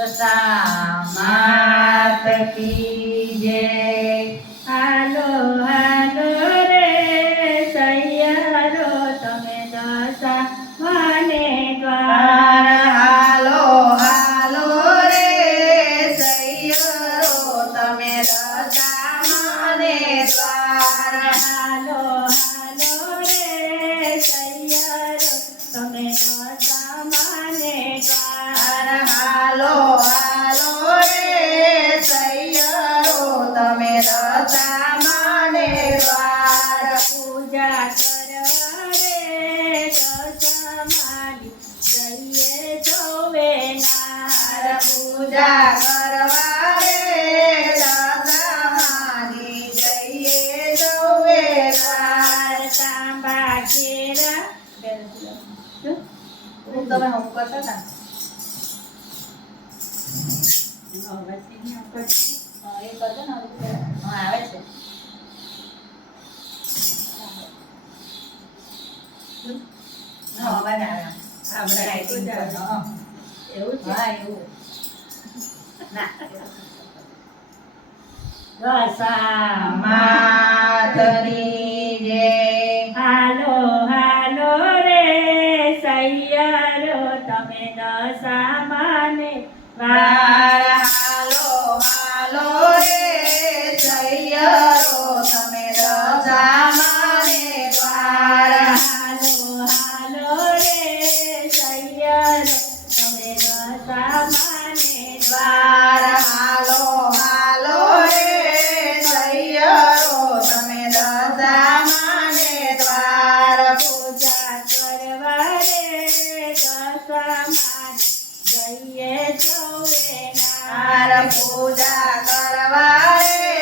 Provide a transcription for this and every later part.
દશા માત કી જય. હાલો હાલો રે સૈયરો તમે દશા મને દ્વાર. હાલો હાલો રે સૈયરો તમે દશા મને દ્વાર. હાલો હાલો રે સૈયરો તમે દશા મને દ્વાર. હાલો હાલો રે સૈયરો તમે દશા મને દ્વાર. પૂજા કરવા રે દશા માની જઈએ સૌએ નાર. પૂજા કરવા રે દશા માની જઈએ સૌએ વાર. તાંબા કેરા તમે હમ કરશો ને? એ કરજો ને હવે. હા આવે છે. હા અવાજ આવે આમ. આપણે writing કરજો. હા. એવું છે. હા એવું. ના દશા માતની જય. હાલો હાલો રે સૈયરો તમે દશા માને વાર. હાલો હાલો રે સૈયરો તમે દશા માને દ્વાર. હાલો હાલો રે સૈયરો તમે દશા માને દ્વાર. દ્વાર. હાલો હાલો રે સૈયરો તમે દશા માને દ્વાર. પૂજા કરવા રે દશા માની જઈએ સૌએ નાર. પૂજા કરવા રે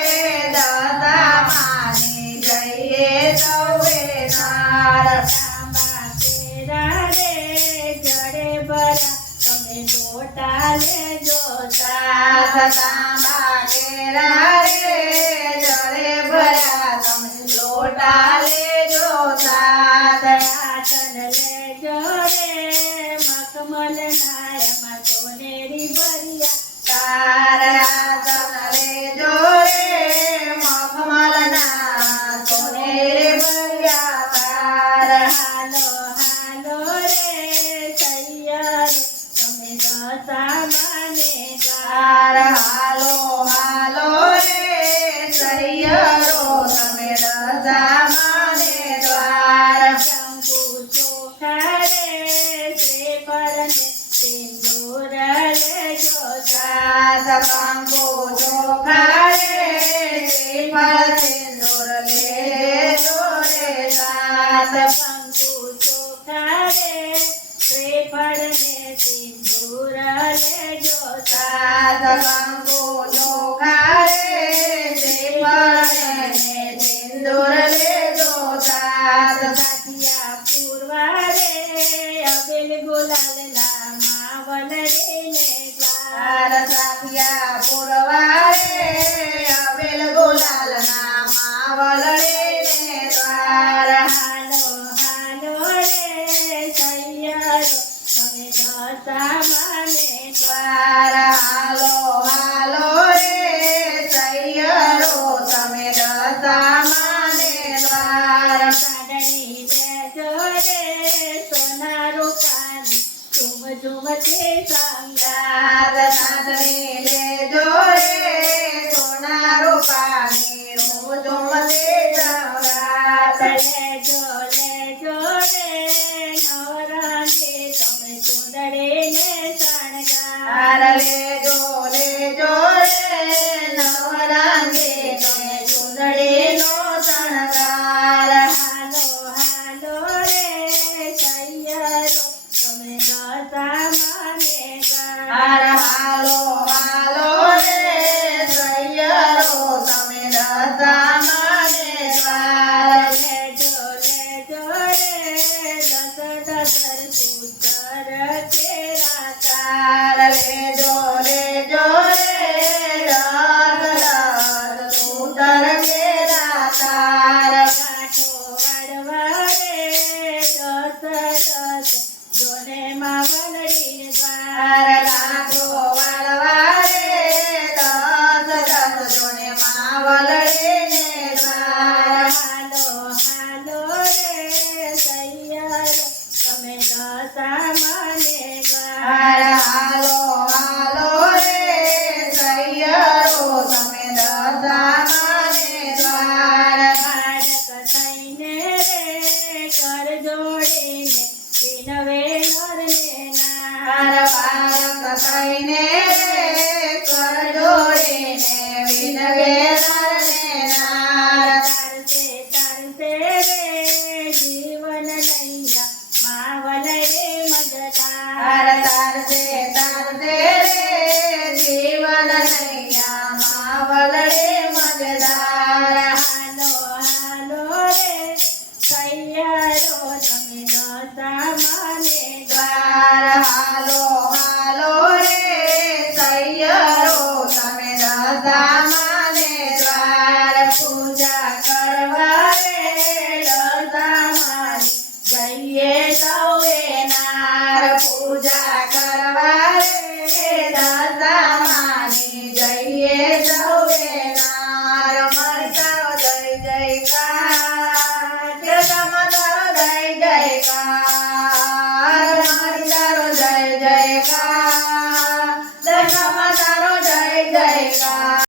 દશા માની જઈએ સૌએ નાર. તાંબા કેરા રે જડે ભરા તમે લોટા લેજો સાથ. તાંબા કેરા રે જળે ભર્યા તમે લોટા લેજો સાથ. આસન લેજો રે મખમલ નાયમાં સોનેરી ભર્યા. તારાસન લેજો રે મખમલના સોનેરે ભર્યા તાર. હાલો હાલો રે સૈયરો તમે દશા માને દ્વાર. હાલો હાલો રે સૈયરો તમે દશા માને દ્વાર. શંકુ ચોખા રે શ્રીફળ ને સિંદૂર લેજો સાથ. કંકુ ચોખા રે શ્રીફળ સિંદૂર લેજો રે સાથ. શંકુ ચોખા રે શ્રીફળ ને સિંદૂર લેજો સાથ. કંકુ ચોખા રે શ્રીફળ ને સિંદૂર લેજો સાથ. સાથિયા પૂર્વા રે અબેલ ગુલાલ ના માવલ રે ને દ્વાર. સાથિયા પુરવા રે અબેલ ગુલાલ ના માવલ રે ને દ્વાર. હાલો હાલો રે સૈયરો તમે દશા માને દ્વાર. હાલો હાલો રે સૈયરો તમે દશા માને દ્વાર. સાંડણી લેજો રે સોના રૂપાની ઝુમ ઝુમતી સંગાર. સાંધણી લેજો રે સોના રૂપાની રૂમઝુમતે સંગાત. લેજો લેજો રે નવરંગી તમે ચૂંદડીને શણગાર. લેજો લેજો રે નવરંગે તમે ચૂંદડીનો શણગાર. હાલો હાલો રે સૈયરો તમે દશા માને દ્વાર. હાલો હાલો રે સૈયરો તમે દશા માને દ્વાર. લેજો લેજો રે દશરથ પુત્ર કેરા તાર. લેજો લેજો ને રે સ્વર જોડીને વિનવે નરને નાર તરસે રે જીવન નૈયા માવલ રે મજદાર તરસે રે જીવન નૈયા માવલ રે મજદાર હાલો હાલો રે સૈયરો તમે દશા માને દ્વાર હાલો હાલો રે સૈયરો તમે દશા